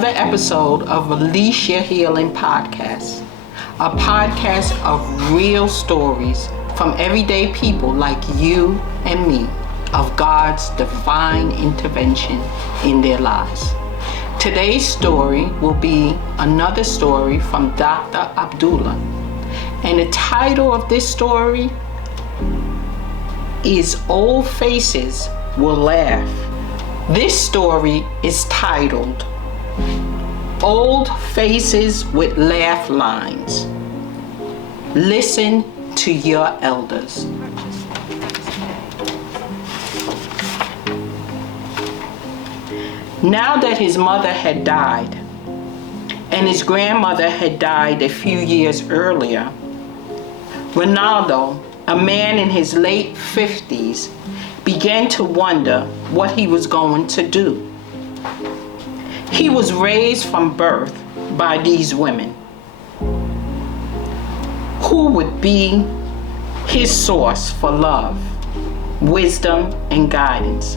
another episode of Release Your Healing Podcast, a podcast of real stories from everyday people like you and me of God's divine intervention in their lives. Today's story will be another story from Dr. Abdullah, and the title of this story is Old Faces Will Laugh. This story is titled Old Faces with Laugh Lines. Listen to your elders. Now that his mother had died and his grandmother had died a few years earlier, Ronaldo, a man in his late 50s, began to wonder what he was going to do. He was raised from birth by these women. Who would be his source for love, wisdom, and guidance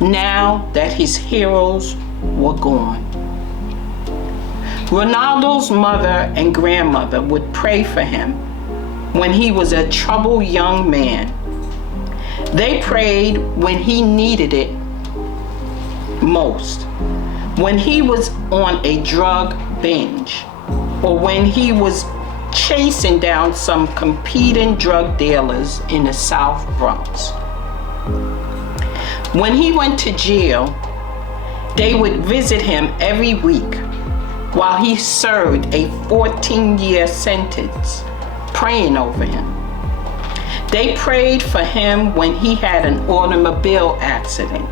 now that his heroes were gone? Ronaldo's mother and grandmother would pray for him when he was a troubled young man. They prayed when he needed it most, when he was on a drug binge, or when he was chasing down some competing drug dealers in the South Bronx. When he went to jail, they would visit him every week while he served a 14-year sentence, praying over him. They prayed for him when he had an automobile accident.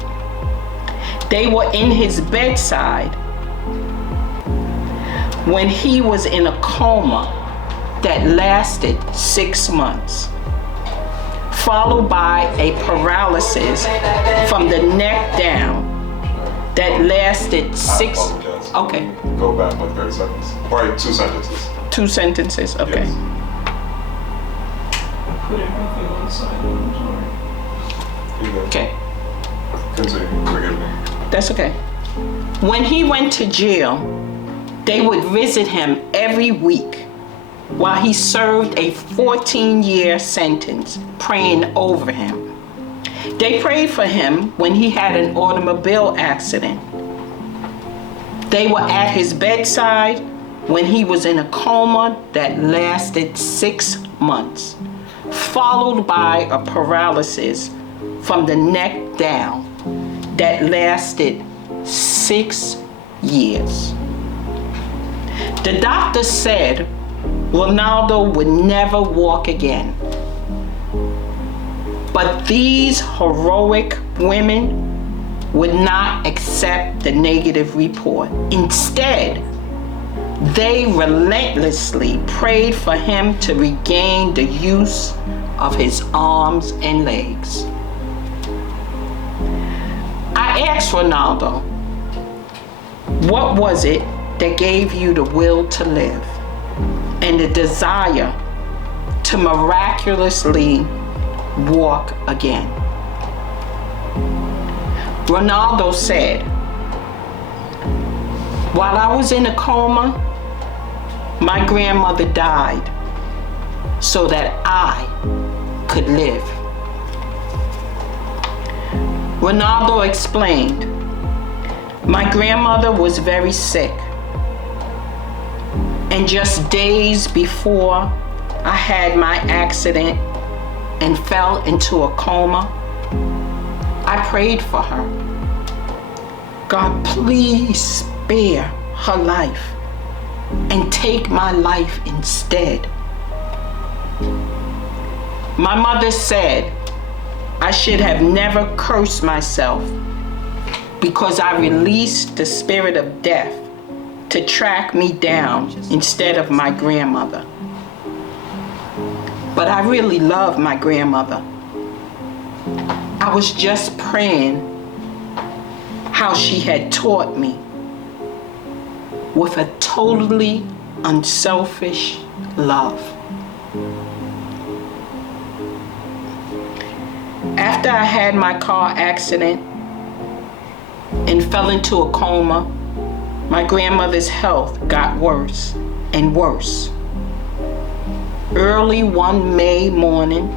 They were in his bedside when he was in a coma that lasted 6 months, followed by a paralysis from the neck down that lasted 6. I apologize. Okay. Go back like 30 seconds. Or 2 sentences. 2 sentences, okay. Yes. Put everything on the side, I'm sorry. Okay, Continue. Forgive me. that's okay. When he went to jail, they would visit him every week while he served a 14-year sentence, praying over him. They prayed for him when he had an automobile accident. They were at his bedside when he was in a coma that lasted 6 months, followed by a paralysis from the neck down that lasted 6 years. The doctor said Ronaldo would never walk again. But these heroic women would not accept the negative report. Instead, they relentlessly prayed for him to regain the use of his arms and legs. I asked Ronaldo, what was it that gave you the will to live and the desire to miraculously walk again? Ronaldo said, while I was in a coma, my grandmother died so that I could live. Ronaldo explained, my grandmother was very sick, and just days before I had my accident and fell into a coma, I prayed for her. God, please spare her life and take my life instead. My mother said I should have never cursed myself because I released the spirit of death to track me down instead of my grandmother. But I really love my grandmother. I was just praying how she had taught me with a totally unselfish love. After I had my car accident and fell into a coma, my grandmother's health got worse and worse. Early one May morning,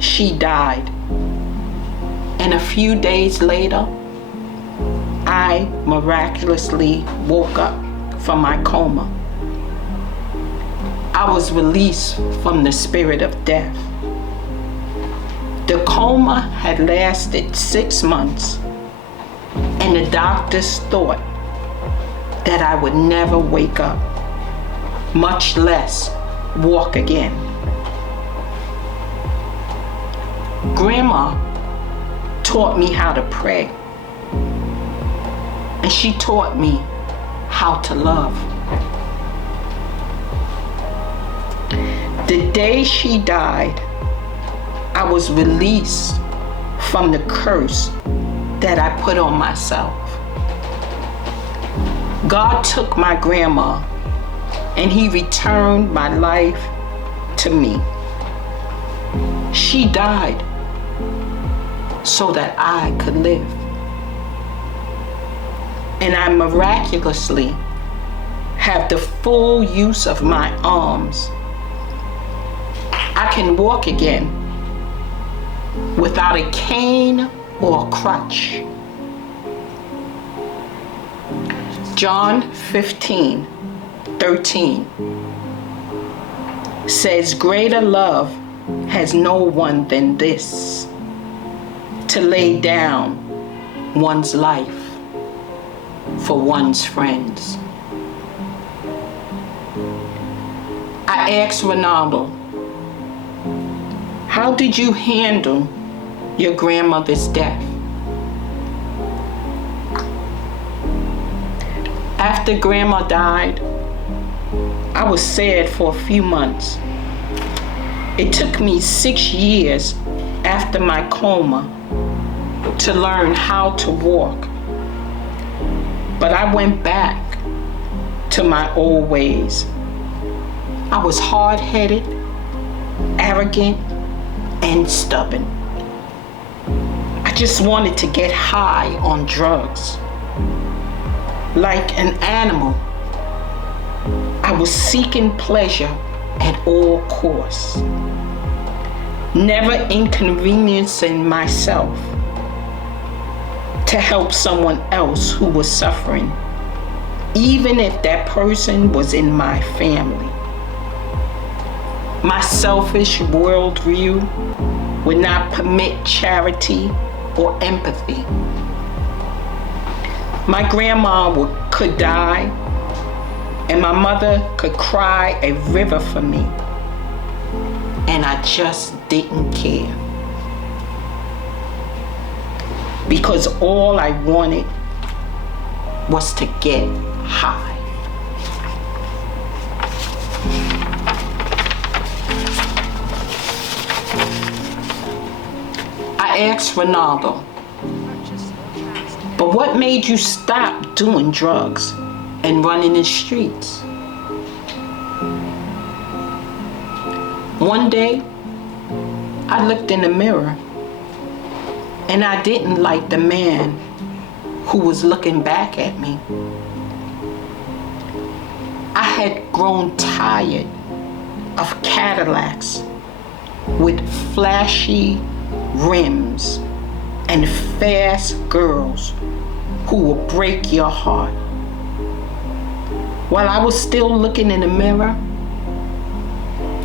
she died. And a few days later, I miraculously woke up from my coma. I was released from the spirit of death. The coma had lasted 6 months, and the doctors thought that I would never wake up, much less walk again. Grandma taught me how to pray, and she taught me how to love. The day she died, I was released from the curse that I put on myself. God took my grandma and He returned my life to me. She died so that I could live. And I miraculously have the full use of my arms. I can walk again without a cane or a crutch. John 15:13 says, "Greater love has no one than this, to lay down one's life for one's friends." I asked Ronaldo, "How did you handle your grandmother's death?" After Grandma died, I was sad for a few months. It took me 6 years after my coma to learn how to walk. But I went back to my old ways. I was hard-headed, arrogant, and stubborn. I just wanted to get high on drugs. Like an animal, I was seeking pleasure at all costs, never inconveniencing myself to help someone else who was suffering, even if that person was in my family. My selfish worldview would not permit charity or empathy. My grandma could die, and my mother could cry a river for me, and I just didn't care. Because all I wanted was to get high. I asked Ronaldo, "But what made you stop doing drugs and running the streets?" One day, I looked in the mirror and I didn't like the man who was looking back at me. I had grown tired of Cadillacs with flashy rims and fast girls who will break your heart. While I was still looking in the mirror,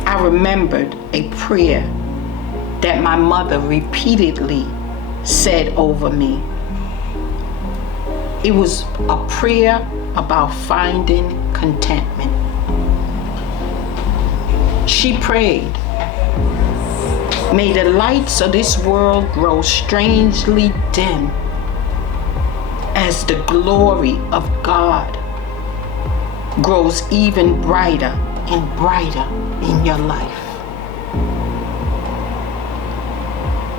I remembered a prayer that my mother repeatedly said over me. It was a prayer about finding contentment. She prayed, "May the lights of this world grow strangely dim as the glory of God grows even brighter and brighter in your life."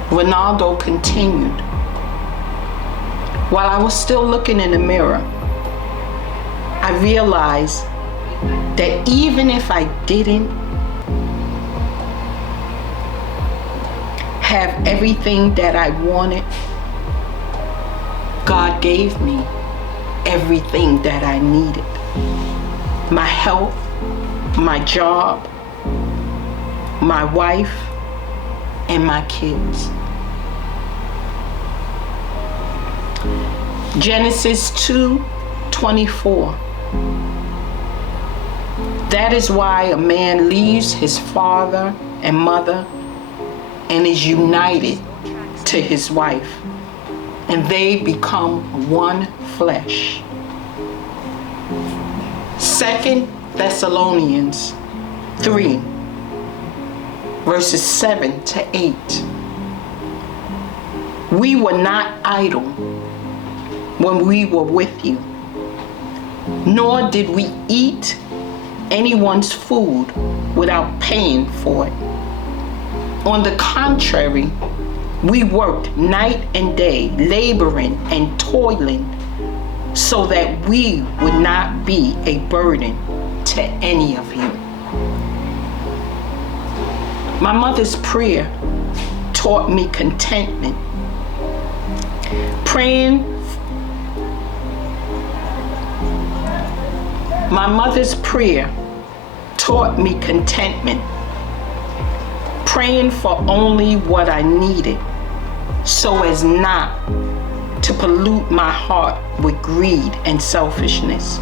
Ronaldo continued, "While I was still looking in the mirror, I realized that even if I didn't have everything that I wanted, God gave me everything that I needed. My health, my job, my wife, and my kids. Genesis 2:24. That is why a man leaves his father and mother and is united to his wife, and they become one flesh. 2 Thessalonians 3, verses 7 to 8. We were not idle when we were with you, nor did we eat anyone's food without paying for it. On the contrary, we worked night and day, laboring and toiling, so that we would not be a burden to any of you. My mother's prayer taught me contentment. My mother's prayer taught me contentment, praying for only what I needed so as not to pollute my heart with greed and selfishness.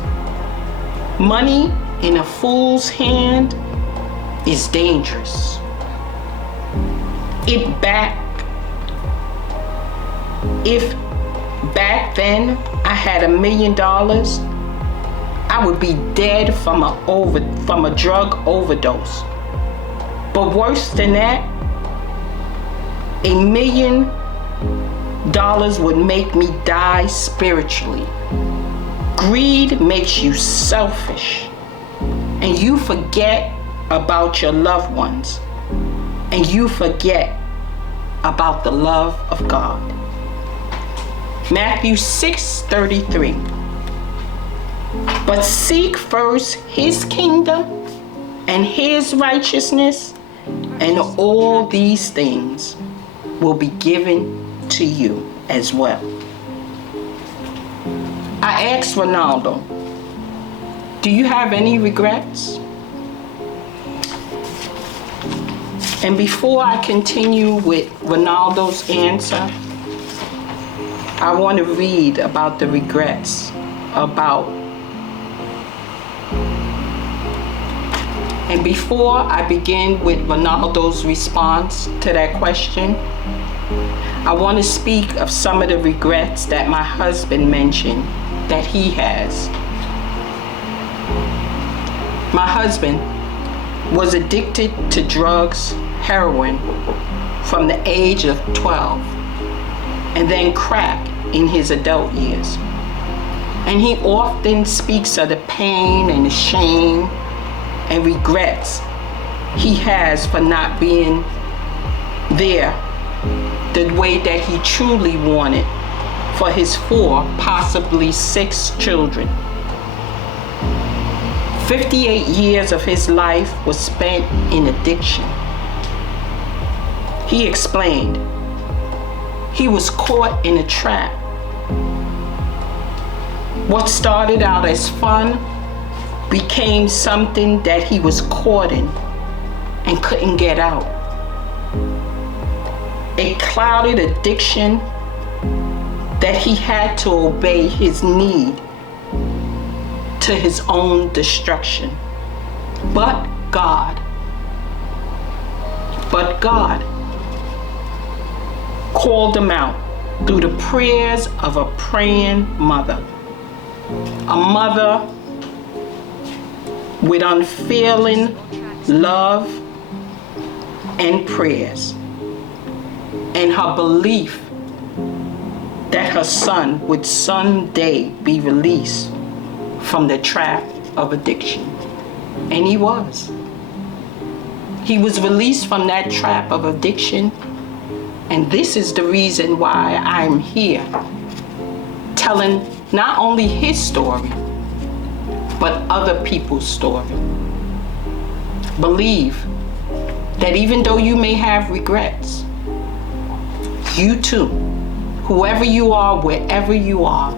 Money in a fool's hand is dangerous. If back then I had $1 million, I would be dead from a drug overdose. But worse than that, $1 million would make me die spiritually. Greed makes you selfish, and you forget about your loved ones, and you forget about the love of God. Matthew 6:33. But seek first his kingdom and his righteousness, and all these things will be given to you as well. I asked Ronaldo, do you have any regrets? And before I continue with Ronaldo's answer, I want to read about the regrets And before I begin with Ronaldo's response to that question, I want to speak of some of the regrets that my husband mentioned that he has. My husband was addicted to drugs, heroin, from the age of 12, and then crack in his adult years. And he often speaks of the pain and the shame and regrets he has for not being there the way that he truly wanted for his 4, possibly 6 children. 58 years of his life was spent in addiction. He explained, he was caught in a trap. What started out as fun became something that he was caught in and couldn't get out. A clouded addiction that he had to obey his need to his own destruction. But God called him out through the prayers of a praying mother. A mother with unfailing love and prayers, and her belief that her son would someday be released from the trap of addiction. And he was. He was released from that trap of addiction, and this is the reason why I'm here, telling not only his story, but other people's story. Believe that even though you may have regrets, you too, whoever you are, wherever you are,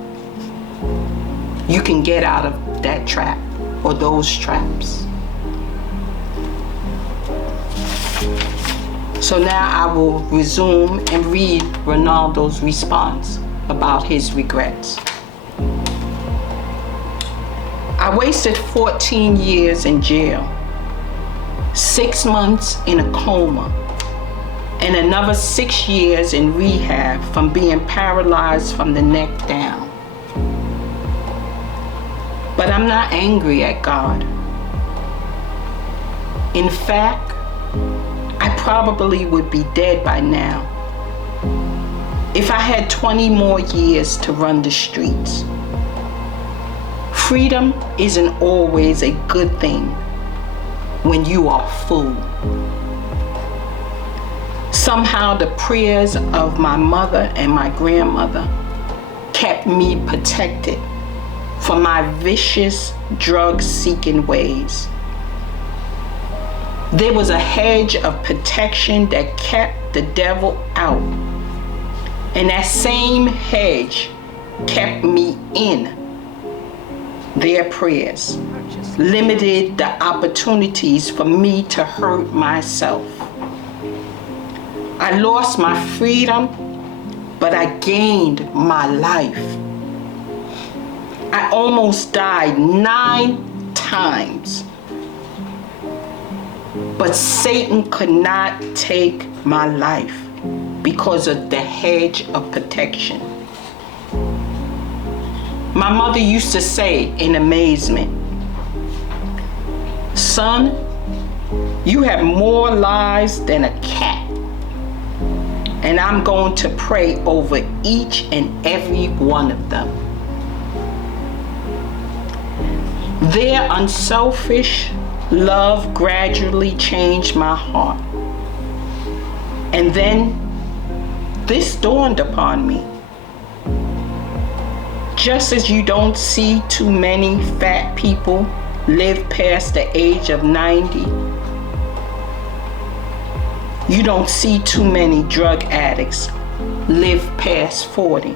you can get out of that trap or those traps. So now I will resume and read Ronaldo's response about his regrets. I wasted 14 years in jail, 6 months in a coma, and another 6 years in rehab from being paralyzed from the neck down. But I'm not angry at God. In fact, I probably would be dead by now if I had 20 more years to run the streets. Freedom isn't always a good thing when you are full. Somehow the prayers of my mother and my grandmother kept me protected from my vicious drug-seeking ways. There was a hedge of protection that kept the devil out, and that same hedge kept me in. Their prayers limited the opportunities for me to hurt myself. I lost my freedom, but I gained my life. I almost died 9 times. But Satan could not take my life because of the hedge of protection. My mother used to say in amazement, "Son, you have more lives than a cat, and I'm going to pray over each and every one of them." Their unselfish love gradually changed my heart. And then this dawned upon me. Just as you don't see too many fat people live past the age of 90, you don't see too many drug addicts live past 40.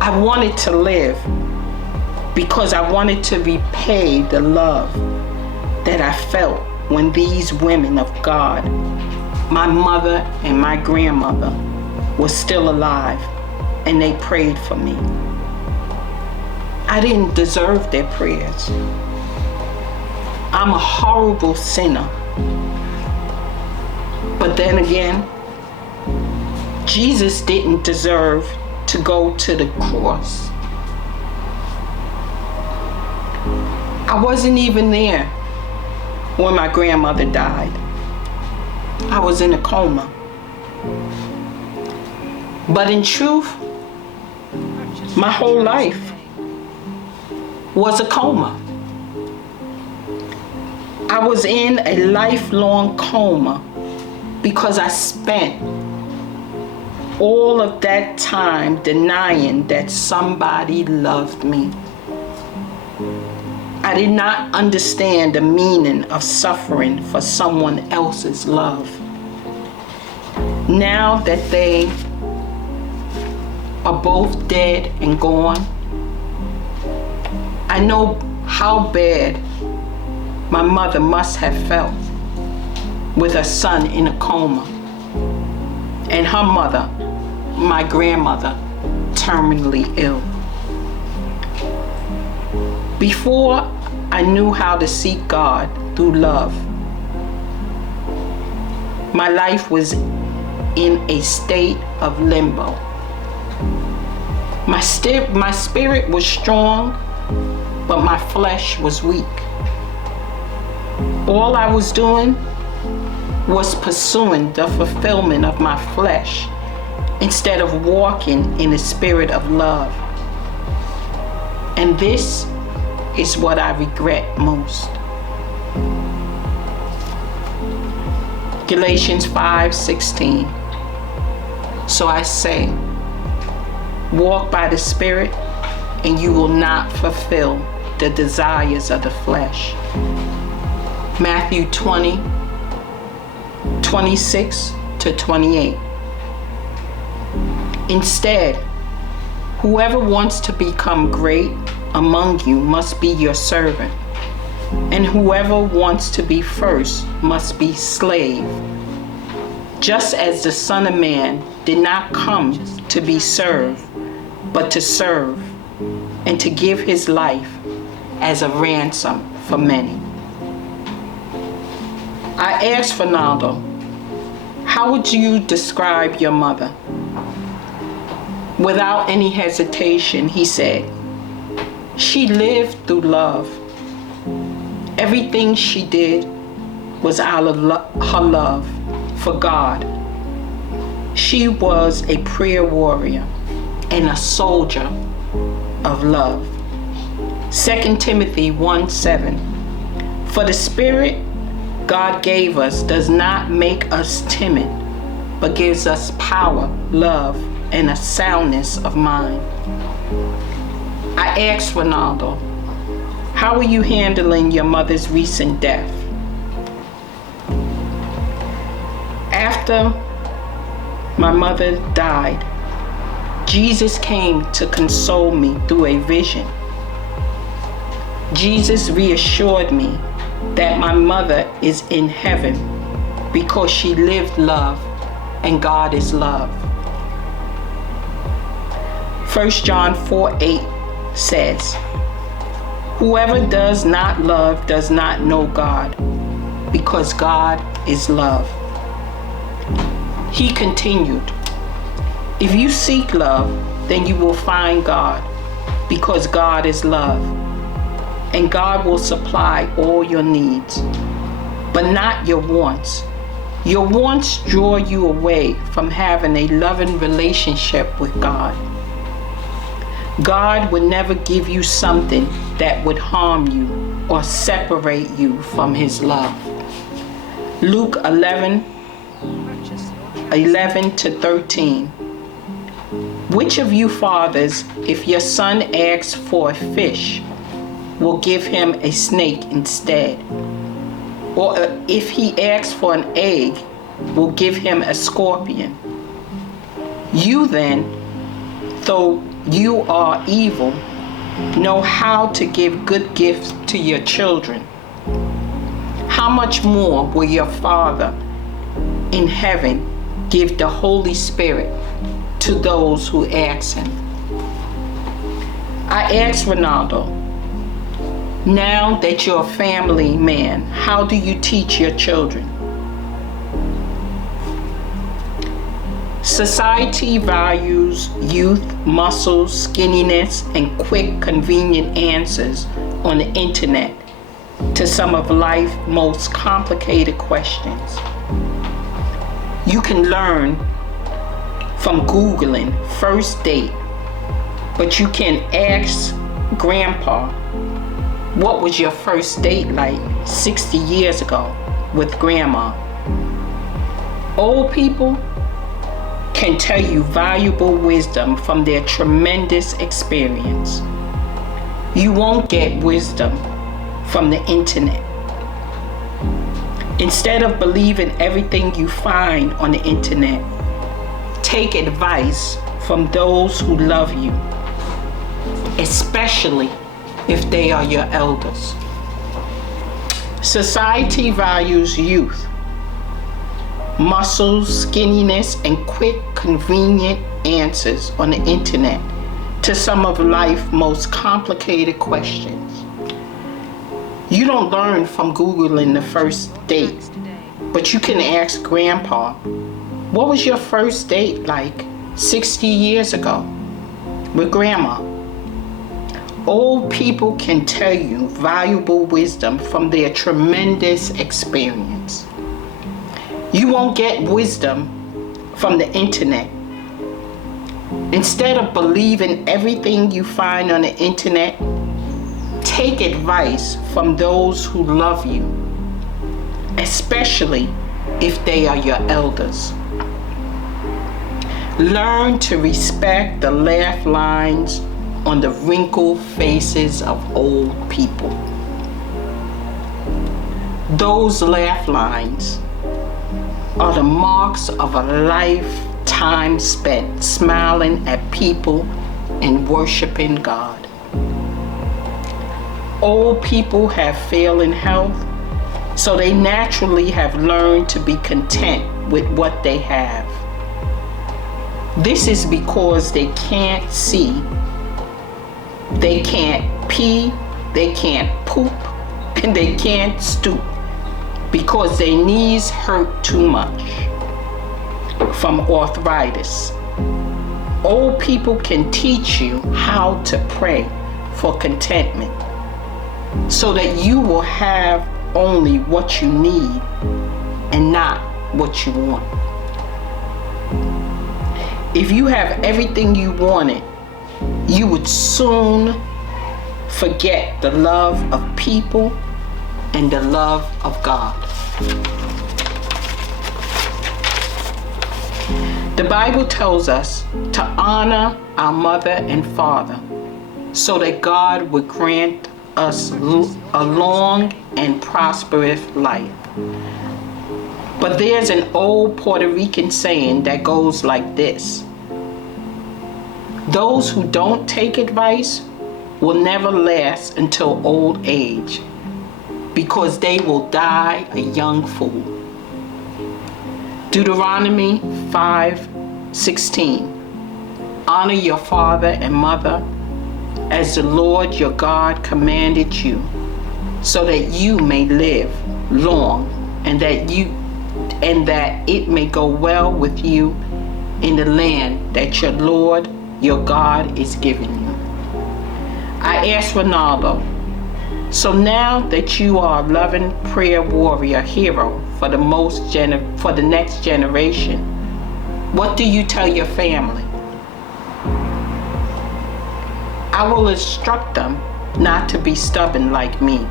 I wanted to live because I wanted to repay the love that I felt when these women of God, my mother and my grandmother, were still alive and they prayed for me. I didn't deserve their prayers. I'm a horrible sinner. But then again, Jesus didn't deserve to go to the cross. I wasn't even there when my grandmother died. I was in a coma. But in truth, my whole life was a coma. I was in a lifelong coma because I spent all of that time denying that somebody loved me. I did not understand the meaning of suffering for someone else's love. Now that they are both dead and gone, I know how bad my mother must have felt with her son in a coma, and her mother, my grandmother, terminally ill. Before I knew how to seek God through love, my life was in a state of limbo. My spirit was strong, but my flesh was weak. All I was doing was pursuing the fulfillment of my flesh instead of walking in the spirit of love. And this is what I regret most. Galatians 5:16. So I say, walk by the Spirit, and you will not fulfill the desires of the flesh. Matthew 20:26-28. Instead, Whoever wants to become great among you must be your servant, and whoever wants to be first must be slave. Just as the Son of Man did not come to be served, but to serve, and to give his life as a ransom for many. I asked Fernando, how would you describe your mother? Without any hesitation, he said, she lived through love. Everything she did was out of her love for God. She was a prayer warrior and a soldier of love. 2 Timothy 1:7. For the Spirit God gave us does not make us timid, but gives us power, love, and a soundness of mind. I asked Ronaldo, how are you handling your mother's recent death? After my mother died, Jesus came to console me through a vision. Jesus reassured me that my mother is in heaven because she lived love, and God is love. 1 John 4:8 says, whoever does not love does not know God, because God is love. He continued, if you seek love, then you will find God, because God is love. And God will supply all your needs, but not your wants. Your wants draw you away from having a loving relationship with God. God would never give you something that would harm you or separate you from his love. Luke 11:11-13. Which of you fathers, if your son asks for a fish, will give him a snake instead? Or if he asks for an egg, will give him a scorpion? You then, though you are evil, know how to give good gifts to your children. How much more will your Father in heaven give the Holy Spirit to those who ask him? I asked Ronaldo, now that you're a family man, how do you teach your children? Society values youth, muscles, skinniness, and quick, convenient answers on the internet to some of life's most complicated questions. You can learn from Googling first date, but you can ask Grandpa, what was your first date like 60 years ago with Grandma? Old people can tell you valuable wisdom from their tremendous experience. You won't get wisdom from the internet. Instead of believing everything you find on the internet, take advice from those who love you, especially if they are your elders. Society values youth, muscles, skinniness, and quick, convenient answers on the internet to some of life's most complicated questions. You don't learn from Googling the first date, but you can ask Grandpa, what was your first date like 60 years ago with Grandma? Old people can tell you valuable wisdom from their tremendous experience. You won't get wisdom from the internet. Instead of believing everything you find on the internet, take advice from those who love you, especially if they are your elders. Learn to respect the laugh lines on the wrinkled faces of old people. Those laugh lines are the marks of a lifetime spent smiling at people and worshiping God. Old people have failing health, so they naturally have learned to be content with what they have. This is because they can't see, they can't pee, they can't poop, and they can't stoop because their knees hurt too much from arthritis. Old people can teach you how to pray for contentment so that you will have only what you need and not what you want. If you have everything you wanted, you would soon forget the love of people and the love of God. The Bible tells us to honor our mother and father so that God would grant us a long and prosperous life. But there's an old Puerto Rican saying that goes like this: those who don't take advice will never last until old age, because they will die a young fool. Deuteronomy 5:16. Honor your father and mother as the Lord your God commanded you, so that you may live long and that it may go well with you in the land that your Lord your God is giving you. I asked Ronaldo, so now that you are a loving prayer warrior hero for the next generation, what do you tell your family? I will instruct them not to be stubborn like me.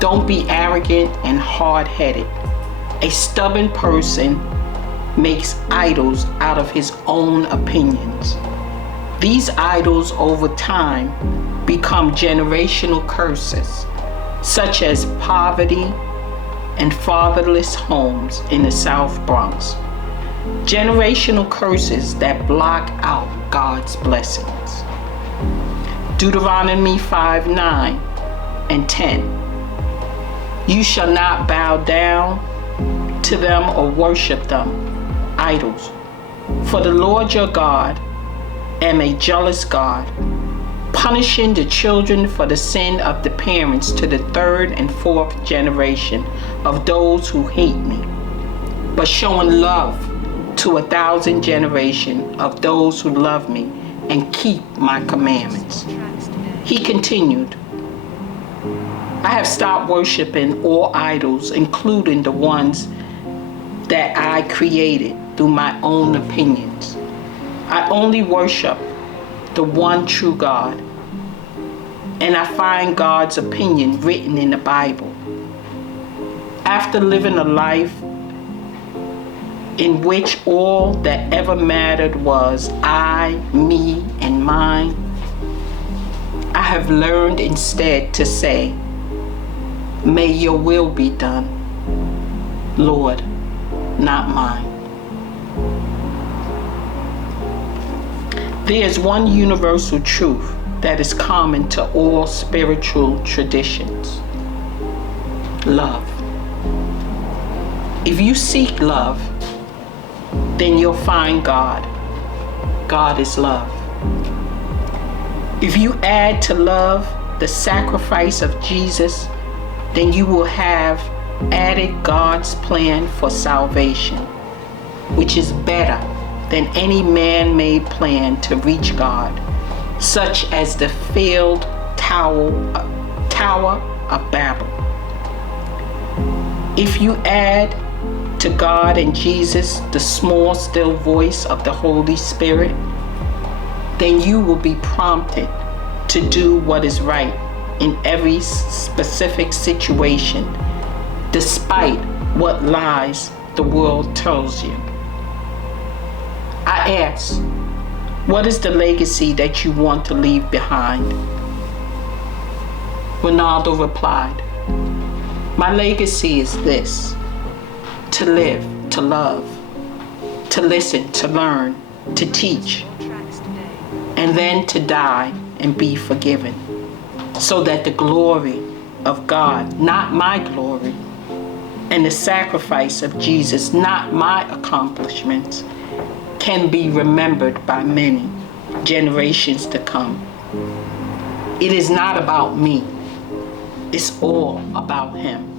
Don't be arrogant and hard-headed. A stubborn person makes idols out of his own opinions. These idols over time become generational curses, such as poverty and fatherless homes in the South Bronx. Generational curses that block out God's blessings. Deuteronomy 5:9 and 10. You shall not bow down to them or worship them, idols. For the Lord your God am a jealous God, punishing the children for the sin of the parents to the third and fourth generation of those who hate me, but showing love to 1,000 generations of those who love me and keep my commandments. He continued, I have stopped worshiping all idols, including the ones that I created through my own opinions. I only worship the one true God, and I find God's opinion written in the Bible. After living a life in which all that ever mattered was I, me, and mine, I have learned instead to say, may your will be done, Lord, not mine. There is one universal truth that is common to all spiritual traditions: love. If you seek love, then you'll find God. God is love. If you add to love the sacrifice of Jesus, then you will have added God's plan for salvation, which is better than any man-made plan to reach God, such as the failed Tower of Babel. If you add to God and Jesus the small, still voice of the Holy Spirit, then you will be prompted to do what is right in every specific situation, despite what lies the world tells you. I ask, what is the legacy that you want to leave behind? Ronaldo replied, my legacy is this: to live, to love, to listen, to learn, to teach, and then to die and be forgiven, so that the glory of God, not my glory, and the sacrifice of Jesus, not my accomplishments, can be remembered by many generations to come. It is not about me. It's all about him.